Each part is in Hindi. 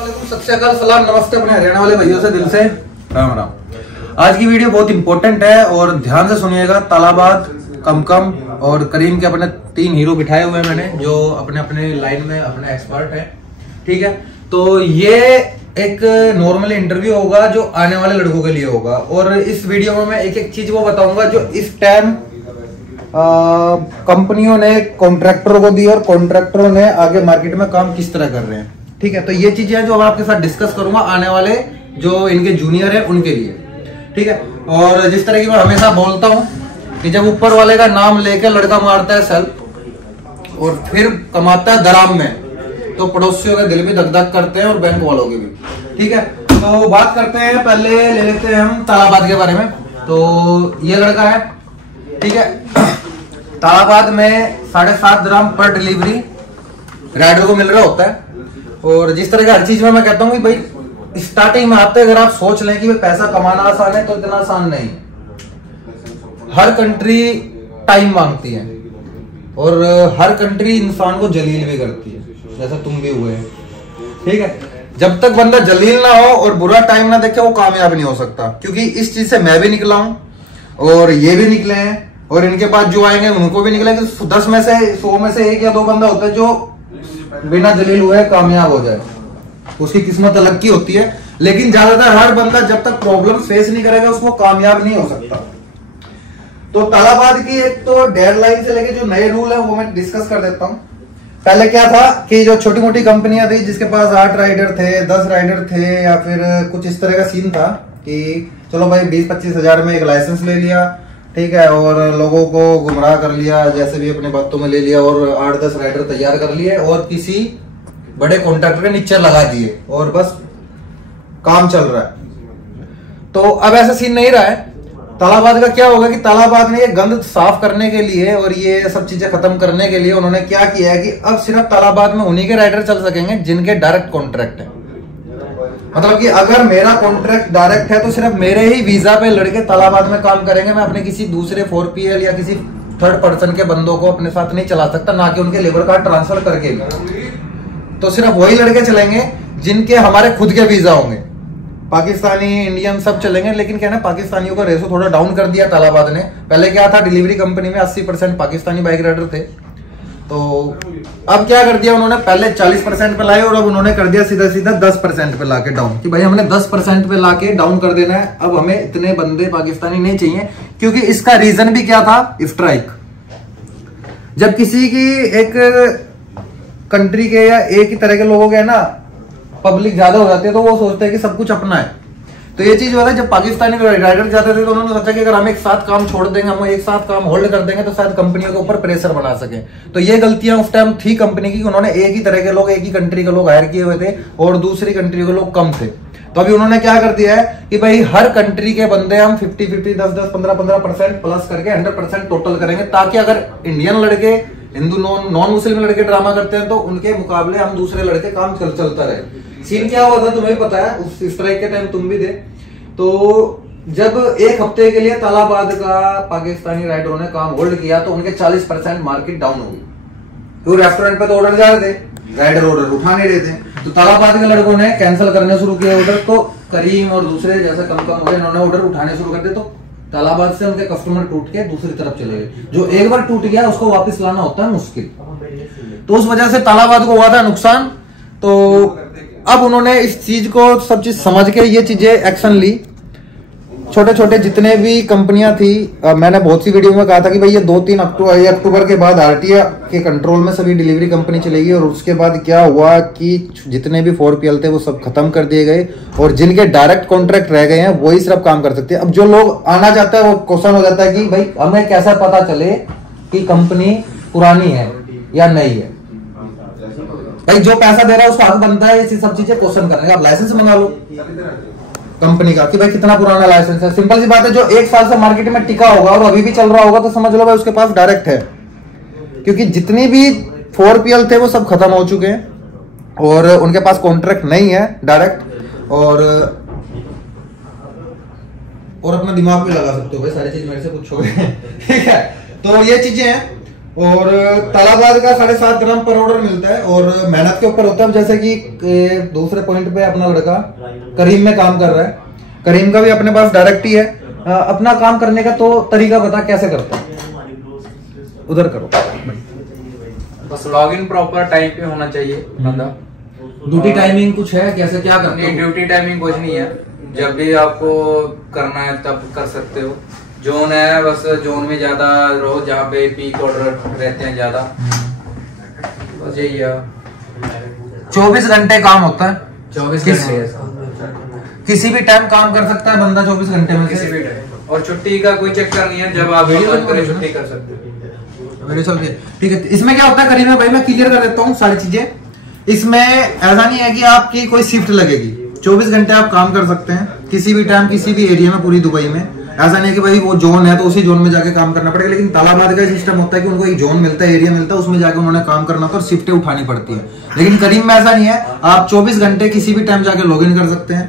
सत श्री अकाल, सलाम, नमस्ते अपने हरियाणा वाले भैयों से दिल से राम राम। आज की वीडियो बहुत इंपॉर्टेंट है और ध्यान से सुनिएगा। तालाबाद, कमकम और करीम के अपने 3 हीरो बिठाए हुए हैं मैंने, जो अपने अपने लाइन में अपने एक्सपर्ट हैं। ठीक है, तो ये एक नॉर्मल इंटरव्यू होगा जो आने वाले लड़कों के लिए होगा और इस वीडियो में मैं एक एक चीज वो बताऊंगा जो इस टाइम कंपनियों ने कॉन्ट्रैक्टरों को दी और कॉन्ट्रैक्टरों ने आगे मार्केट में काम किस तरह कर रहे हैं। ठीक है, तो ये चीजें हैं जो मैं आपके साथ डिस्कस करूंगा आने वाले जो इनके जूनियर है उनके लिए। ठीक है, और जिस तरह की मैं हमेशा बोलता हूं कि जब ऊपर वाले का नाम लेके लड़का मारता है सेल्फ और फिर कमाता है दराम में, तो पड़ोसियों के दिल भी धक धक करते हैं और बैंक वालों के भी। ठीक है, तो बात करते हैं, पहले ले लेते हैं हम तालाबाद के बारे में। तो ये लड़का है, ठीक है, तालाबाद में 7.5 ग्राम पर डिलीवरी राइडर को मिल रहा होता है। और जिस तरह की हर चीज में मैं कहता हूँ कि भाई स्टार्टिंग में आते अगर आप सोच लें कि भाई पैसा कमाना आसान है, तो इतना आसान नहीं। हर कंट्री टाइम मांगती है और हर कंट्री इंसान को जलील भी करती है, जैसा तुम भी हुए हैं। ठीक है, जब तक बंदा जलील ना हो और बुरा टाइम ना देखे वो कामयाब नहीं हो सकता। क्योंकि इस चीज से मैं भी निकला हूं और ये भी निकले हैं और इनके पास जो आएंगे उनको भी निकले। 10 में से 100 में से 1 या 2 बंदा होता है जो बिना जलील हुए कामयाब हो जाए, उसकी किस्मत अलग की होती है। लेकिन ज्यादातर हर बंदा जब तक प्रॉब्लम फेस नहीं करेगा उसको कामयाब नहीं हो सकता। तो तालाबाद की एक तो डेडलाइन से लेके जो नए रूल है वो मैं डिस्कस कर देता हूं। पहले क्या था कि जो छोटी मोटी कंपनियां थी जिसके पास 8 राइडर थे, 10 राइडर थे या फिर कुछ इस तरह का सीन था कि चलो भाई 20-25 हजार में एक लाइसेंस ले लिया, ठीक है, और लोगों को गुमराह कर लिया, जैसे भी अपने बातों में ले लिया और 8-10 राइडर तैयार कर लिए और किसी बड़े कॉन्ट्रैक्टर के नीचे लगा दिए और बस काम चल रहा है। तो अब ऐसा सीन नहीं रहा है। तालाबाद का क्या होगा कि तालाबाद ने ये गंद साफ करने के लिए और ये सब चीजें खत्म करने के लिए उन्होंने क्या किया है कि अब सिर्फ तालाबाद में उन्हीं के राइडर चल सकेंगे जिनके डायरेक्ट कॉन्ट्रैक्ट है। मतलब कि अगर मेरा कॉन्ट्रैक्ट डायरेक्ट है तो सिर्फ मेरे ही वीजा पे लड़के तालाबाद में काम करेंगे। मैं अपने किसी दूसरे 4PL या किसी थर्ड पर्सन के बंदों को अपने साथ नहीं चला सकता, ना कि उनके लेबर कार्ड ट्रांसफर करके। तो सिर्फ वही लड़के चलेंगे जिनके हमारे खुद के वीजा होंगे। पाकिस्तानी, इंडियन सब चलेंगे। लेकिन क्या ना, पाकिस्तानियों का रेशो थोड़ा डाउन कर दिया तालाबाद ने। पहले क्या था, डिलीवरी कंपनी में 80% पाकिस्तानी बाइक राइडर थे, तो अब क्या कर दिया उन्होंने, पहले 40% पे लाए और अब उन्होंने कर दिया सीधा सीधा 10% पे लाके डाउन, कि भाई हमने 10% पे लाके डाउन कर देना है। अब हमें इतने बंदे पाकिस्तानी नहीं चाहिए। क्योंकि इसका रीजन भी क्या था, स्ट्राइक। जब किसी की एक कंट्री के या एक ही तरह के लोगों के ना पब्लिक ज्यादा हो जाती है तो वो सोचते हैं कि सब कुछ अपना है। तो ये चीज हुआ था, जब पाकिस्तानी राइडर जाते थे तो उन्होंने सोचा कि अगर हम एक साथ काम छोड़ देंगे, हम एक साथ काम होल्ड कर देंगे तो शायद कंपनियों के ऊपर प्रेशर बना सके। तो ये गलतियां उस टाइम थी कंपनी की, उन्होंने एक ही तरह के लोग, एक ही कंट्री के लोग हायर किए हुए थे और दूसरी कंट्री के लोग कम थे। तो अभी उन्होंने क्या कर दिया है कि भाई हर कंट्री के बंदे हम 50-50, 10-10, 15-15% प्लस करके 100% टोटल करेंगे, ताकि अगर इंडियन लड़के, हिंदू नॉन मुस्लिम लड़के ड्रामा करते हैं तो उनके मुकाबले हम दूसरे लड़के काम चलता रहे। सीन क्या हुआ था तुम्हें पता है, उस स्ट्राइक के टाइम तुम भी थे। तो जब 1 हफ्ते के लिए तालाबाद का पाकिस्तानी राइडरों ने काम होल्ड किया तो उनके 40% मार्केट डाउन हो गई। तो रेस्टोरेंट पे तो ऑर्डर जा रहे थे, राइडर ऑर्डर उठा नहीं रहे थे, तो तालाबाद के लड़कों ने कैंसिल करने शुरू किया ऑर्डर। तो करीम और दूसरे जैसे कम हो गए, इन्होंने ऑर्डर उठाने शुरू कर दिए। तो तालाबाद से उनके कस्टमर टूट के दूसरी तरफ चले गए। जो एक बार टूट गया उसको वापस लाना होता है मुश्किल। तो उस वजह से तालाबाद को हुआ था नुकसान। तो अब उन्होंने इस चीज को, सब चीज समझ के ये चीजें एक्शन ली। छोटे छोटे जितने भी कंपनियां थी, मैंने बहुत सी वीडियो में कहा था कि भाई ये 2-3 अक्टूबर के बाद RTO के कंट्रोल में सभी डिलीवरी कंपनी चलेगी। और उसके बाद क्या हुआ कि जितने भी 4PL थे वो सब खत्म कर दिए गए और जिनके डायरेक्ट कॉन्ट्रैक्ट रह गए हैं वही सिर्फ काम कर सकते हैं। अब जो लोग आना चाहता है वो क्वेश्चन हो जाता है कि भाई हमें कैसा पता चले कि कंपनी पुरानी है या नहीं है। भाई जो पैसा दे रहा है उसका हक बनता है इसी सब चीजें क्वेश्चन करने का। आप लाइसेंस मंगा लो कंपनी का कि भाई कितना पुराना लाइसेंस है। सिंपल सी बात है, जो 1 साल से मार्केट में टिका होगा और अभी भी चल रहा होगा तो समझ लो भाई उसके पास डायरेक्ट है। क्योंकि जितनी भी 4PL थे वो सब खत्म हो चुके हैं और उनके पास कॉन्ट्रैक्ट नहीं है डायरेक्ट। और अपना दिमाग भी लगा सकते हो भाई, सारी चीज मेरे से पूछोगे। ठीक है, तो ये चीजें हैं। और तालाबाद का 7.5 ग्राम पर ऑर्डर मिलता है और मेहनत के ऊपर होता है। जैसे कि दूसरे पॉइंट पे अपना लड़का करीम में काम कर रहा है, करीम का भी अपने पास डायरेक्ट ही है। अपना काम करने का तो तरीका बता कैसे करता है, उधर करो। बस लॉगिन प्रॉपर टाइम पे होना चाहिए बंदा। ड्यूटी टाइमिंग कुछ है, कैसे क्या करते हो? ड्यूटी टाइमिंग कुछ नहीं है, जब भी आपको करना है तब कर सकते हो। जोन है, बस जोन में ज्यादा रहो जहाँ पे पीक ऑर्डर रहते हैं ज्यादा, बस यही है। 24 घंटे काम होता है, 24 घंटे किसी भी टाइम काम कर सकता है बंदा 24 घंटे में किसी भी टाइम। और छुट्टी का कोई चक्कर नहीं है, जब आप वीडियो करें छुट्टी कर सकते हो। ठीक है। इसमें क्या होता है करीम में भाई, मैं क्लियर कर देता हूँ सारी चीजें। इसमें ऐसा नहीं है कि आपकी कोई शिफ्ट लगेगी, 24 घंटे आप काम कर सकते हैं किसी भी टाइम किसी भी एरिया में पूरी दुबई में। ऐसा नहीं है कि भाई वो जोन है तो उसी जोन में जाके काम करना पड़ेगा, लेकिन तालाबाद का सिस्टम होता है कि उनको एक जोन मिलता है, एरिया मिलता है, उसमें जाके उन्होंने काम करना होता है और शिफ्टें उठानी पड़ती है। लेकिन करीम में ऐसा नहीं है, आप 24 घंटे किसी भी टाइम जाके लॉग इन कर सकते हैं।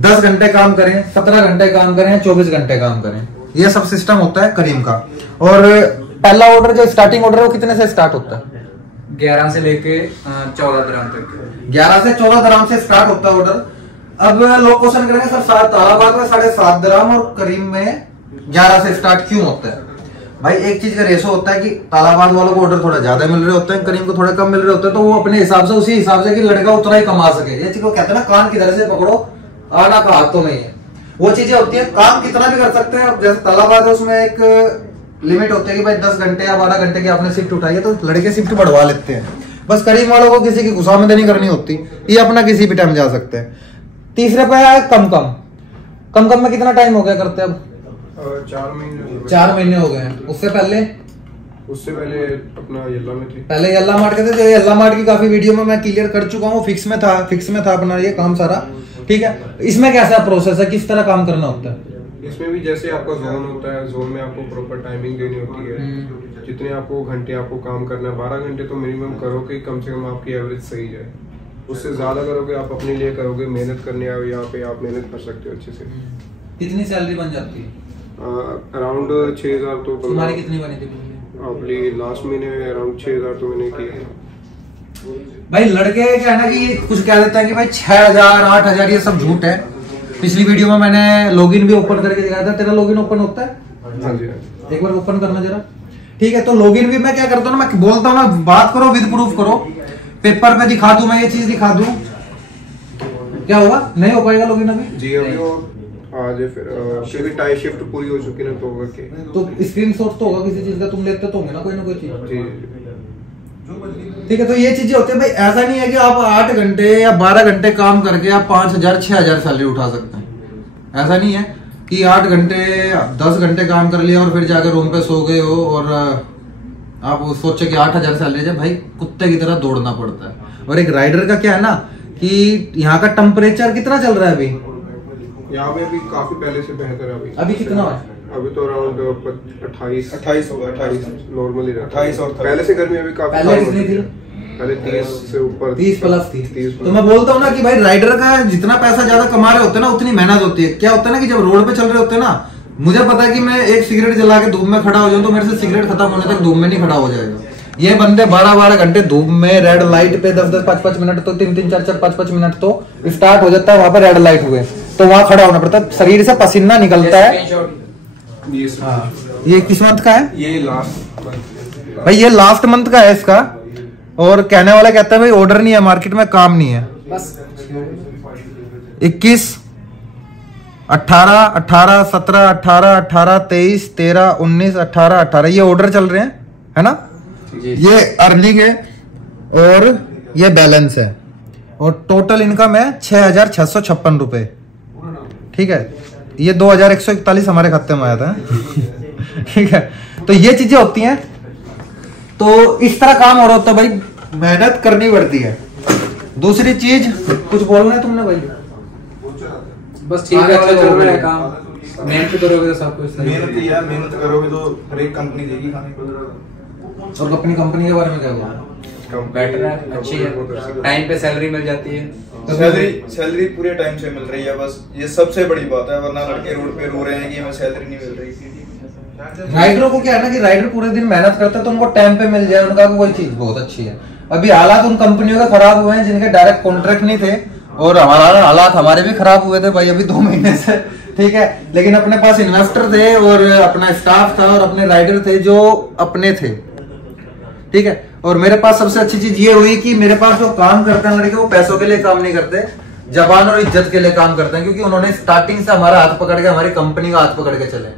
10 घंटे काम करें, 17 घंटे काम करें, 24 घंटे काम करें, ये सब सिस्टम होता है करीम का। और पहला ऑर्डर जो स्टार्टिंग ऑर्डर है वो कितने से स्टार्ट होता है? 11 से लेके 14 दिरहम तक। 11 से 14 दिरहम से स्टार्ट होता है ऑर्डर। अब लोग क्वेश्चन करेंगे सर तालाबाद में 7.5 दिरहम और करीम में 11 से स्टार्ट क्यों होता है? भाई एक चीज का रेशो होता है कि तालाबाद वालों को ऑर्डर थोड़ा ज्यादा मिल रहे होते हैं, करीम को थोड़े कम मिल रहे होते हैं, तो वो अपने हिसाब से उसी हिसाब से कि लड़का उतना ही कमा सके। ये चीज को कहते हैं ना, कान किधर से पकड़ो आना का हाथों में ही है, वो चीजें होती है। काम कितना भी कर सकते हैं। अब जैसे तालाबाद है उसमें एक लिमिट होती है कि भाई 10 घंटे या 12 घंटे की आपने शिफ्ट उठाई है तो लड़के शिफ्ट बढ़वा लेते हैं। बस करीम वालों को किसी की खुशामदनी करनी होती, ये अपना किसी भी टाइम जा सकते हैं। तीसरे पे है कम में कितना टाइम हो गया करते? अब 4 महीने हो गए हैं। उससे पहले अपना यल्ला में थे, पहले यल्ला मार्ट के थे। यल्ला मार्ट की काफी वीडियो में मैं क्लियर कर चुका हूँ, फिक्स में था अपना ये काम सारा। ठीक है, इसमें कैसा प्रोसेस है, किस तरह काम करना होता है? इसमें भी जैसे आपका जोन होता है, जोन में आपको प्रॉपर टाइमिंग देनी होती है, जितने आपको घंटे आपको काम करना है। 12 घंटे तो मिनिमम करो कि कम से कम आपकी एवरेज सही जाए। उससे ज्यादा करोगे आप अपने लिए करोगे, मेहनत करने आओ यहाँ पे, आप मेहनत कर सकते हो अच्छे से। कितनी सैलरी बन जाती है? अराउंड 6,000 तो। तुम्हारी कितनी बनी थी? अभी लास्ट महीने अराउंड 6,000 तो मैंने किया। भाई लड़के क्या है ना कि कुछ कह देता है कि भाई 6,000 8,000 ये सब झूठ है। पिछली वीडियो में मैंने लॉगिन भी ओपन करके दिखाया था। तेरा लॉगिन ओपन होता है? हाँ जी, एक बार ओपन करना जरा। ठीक है, तो लॉगिन भी मैं क्या करता हूँ ना, मैं बोलता हूँ ना बात करो विद प्रूफ करो। पेपर पे दिखा दूं, मैं ये चीज दिखा दूं, क्या होगा? नहीं हो पाएगा लॉगिन अभी जी। अभी आज फिर क्योंकि टाइम शिफ्ट पूरी हो चुकी है ना, तो होगा के तो स्क्रीनशॉट तो होगा किसी चीज का, तुम लेते तो होंगे ना कोई ना कोई चीज। जी ठीक है, तो ये चीजें होती है भाई। ऐसा नहीं है कि आप 8 घंटे या 12 घंटे काम करके आप 5,000 6,000 सैलरी उठा सकते हैं। ऐसा नहीं है कि 8 घंटे 10 घंटे काम कर लिया और फिर जाकर रूम पे सो गए हो और आप सोचे कि 8,000 सैलरी है। भाई कुत्ते की तरह दौड़ना पड़ता है। और एक राइडर का क्या है ना कि यहाँ का टेम्परेचर कितना चल रहा है अभी? यहाँ पे अभी काफी पहले से बेहतर है। अभी कितना है? अभी तो अराउंड 28 होगा, 28 नॉर्मली रहता है। 28 और पहले से गर्मी अभी काफी पहले कितनी थी? पहले 30 से ऊपर, 30 प्लस थी। 30 तो मैं बोलता हूँ ना कि भाई राइडर का जितना पैसा ज्यादा कमा रहे होते हैं ना उतनी मेहनत होती है। क्या होता है ना कि जब रोड पे चल रहे होते हैं ना, मुझे पता है कि मैं एक सिगरेट जला के धूप में खड़ा हो जाऊं तो मेरे से सिगरेट खत्म होने तक धूप में नहीं खड़ा हो जाएगा। ये बंदे 12-12 घंटे धूप में रेड लाइट पे 10-10 5-5 मिनट तो 3-3 4-4 5-5 मिनट तो स्टार्ट हो जाता है। वहां पे रेड लाइट हुए तो वहां खड़ा होना पड़ता है, शरीर से पसीना निकलता है। ये किस मंथ का है? ये लास्ट भाई ये लास्ट मंथ का है इसका। और कहने वाला कहता है भाई ऑर्डर नहीं है, मार्केट में काम नहीं है। 21 18 18 17 18 18 23 13 19 18 18 ये ऑर्डर चल रहे हैं, है ना? ये अर्निंग है और ये बैलेंस है और टोटल इनकम है 6,656 रुपए। ठीक है, ये 2,141 हमारे खाते में आया था। ठीक है, तो ये चीजें होती हैं। तो इस तरह काम हो रहा होता है भाई, मेहनत करनी पड़ती है। दूसरी चीज कुछ बोलना है तुमने भाई? बस ठीक है, अच्छा चल रहा है काम। मेहनत करोगे तो सब कुछ सही है। मेहनत करोगे तो हर एक कंपनी देगी खाने को। और अपनी कंपनी के बारे में क्या बोलना? बेटर है, अच्छी है, टाइम पे सैलरी मिल जाती है। सैलरी पूरे टाइम से मिल रही है, बस ये सबसे बड़ी बात है। वरना लड़के रोड पे रो रहे हैं कि हमें सैलरी नहीं मिल रही। राइडरों को क्या है ना कि राइडर पूरे दिन मेहनत करते हैं तो उनको टाइम पे मिल जाए, उनका कोई चीज बहुत अच्छी है। अभी हालात उन कंपनियों के खराब हुए हैं जिनके डायरेक्ट कॉन्ट्रैक्ट नहीं थे, और हमारा हालात हमारे भी खराब हुए थे भाई अभी 2 महीने से, ठीक है। लेकिन अपने पास इन्वेस्टर थे और अपना स्टाफ था और अपने राइडर थे जो अपने थे, ठीक है। और मेरे पास सबसे अच्छी चीज ये हुई कि मेरे पास जो काम करते हैं लड़के वो पैसों के लिए काम नहीं करते, जबान और इज्जत के लिए काम करते हैं, क्योंकि उन्होंने स्टार्टिंग से हमारा हाथ पकड़ के, हमारी कंपनी का हाथ पकड़ के चले।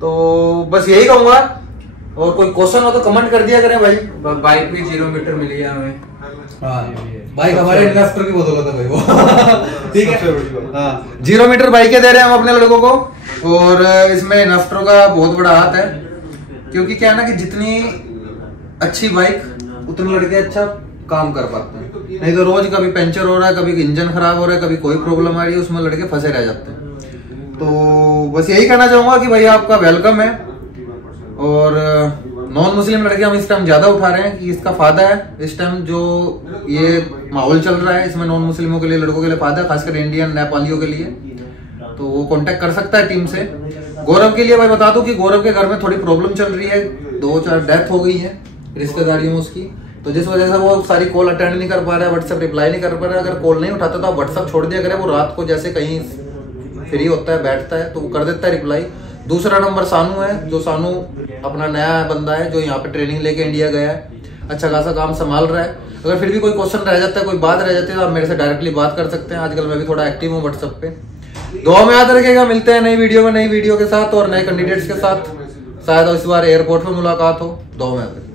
तो बस यही कहूंगा, और कोई क्वेश्चन हो तो कमेंट कर दिया करें भाई। बाइक भी 0 मीटर मिली है हमें। बाइक हमारे इन्वेस्टर की बदौलत है भाई वो ठीक है। हाँ 0 मीटर बाइकें दे रहे हैं हम अपने लड़कों को, और इसमें इन्वेस्टरों का बहुत बड़ा हाथ है, क्योंकि क्या है ना कि जितनी अच्छी बाइक उतने लड़के अच्छा काम कर पाते हैं। नहीं तो रोज कभी पंचर हो रहा है, कभी इंजन खराब हो रहा है, कभी कोई प्रॉब्लम आ रही है, उसमें लड़के फंसे रह जाते हैं। तो बस यही कहना चाहूंगा कि भाई आपका वेलकम है, और नॉन मुस्लिम लड़के हम इस टाइम ज्यादा उठा रहे हैं कि इसका फायदा है। इस टाइम जो ये माहौल चल रहा है इसमें नॉन मुस्लिमों के लिए, लड़कों के लिए फायदा है, खासकर इंडियन नेपालियों के लिए। तो वो कांटेक्ट कर सकता है टीम से। गौरव के लिए भाई बता दूं कि गौरव के घर में थोड़ी प्रॉब्लम चल रही है, 2-4 डेथ हो गई है रिश्तेदारियों में उसकी, तो जिस वजह से वो सारी कॉल अटेंड नहीं कर पा रहा है, व्हाट्सएप रिप्लाई नहीं कर पा रहा है। अगर कॉल नहीं उठाता तो आप व्हाट्सएप छोड़ दिया करें, वो रात को जैसे कहीं फ्री होता है, बैठता है तो वो कर देता है रिप्लाई। दूसरा नंबर सानू है, जो सानू अपना नया बंदा है जो यहाँ पे ट्रेनिंग लेके इंडिया गया है, अच्छा खासा काम संभाल रहा है। अगर फिर भी कोई क्वेश्चन रह जाता है, कोई बात रह जाती है, तो आप मेरे से डायरेक्टली बात कर सकते हैं। आजकल मैं भी थोड़ा एक्टिव हूँ व्हाट्सएप पे। दुआ में याद रखिएगा, मिलते हैं नई वीडियो में, नई वीडियो के साथ और नए कैंडिडेट्स के साथ। शायद इस बार एयरपोर्ट पे मुलाकात हो। दुआ में याद रखिएगा।